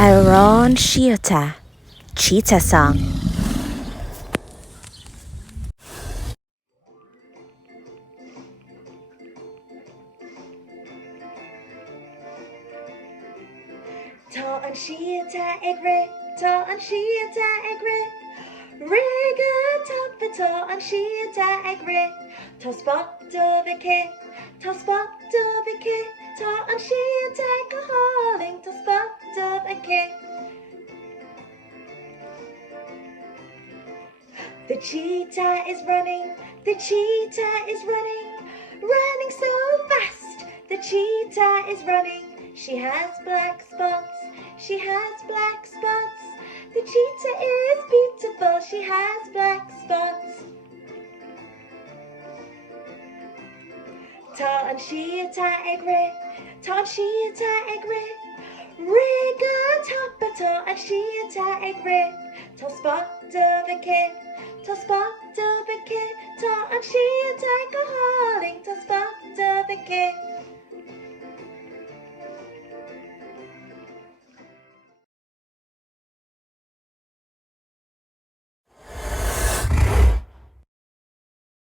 Aron CHEETAH, cheetah song. Ta an cheetah ag ri, ta an cheetah ag ri. Riga tappa ta an cheetah ag ri. Ta spot of a kid, ta spot of a kid. Ta an cheetah go hauling, ta spot of a kid. The cheetah is running, the cheetah is running, running so fast. The cheetah is running. She has black spots, she has black spots. The cheetah is beautiful, she has black spots. Ta an cheetah ag ri, ta an cheetah ag ri. Riga tappa ta an cheetah ag ri. Ta spot of a kid, ta spot of a kid. Ta an cheetah go hauling, ta spot of a kid.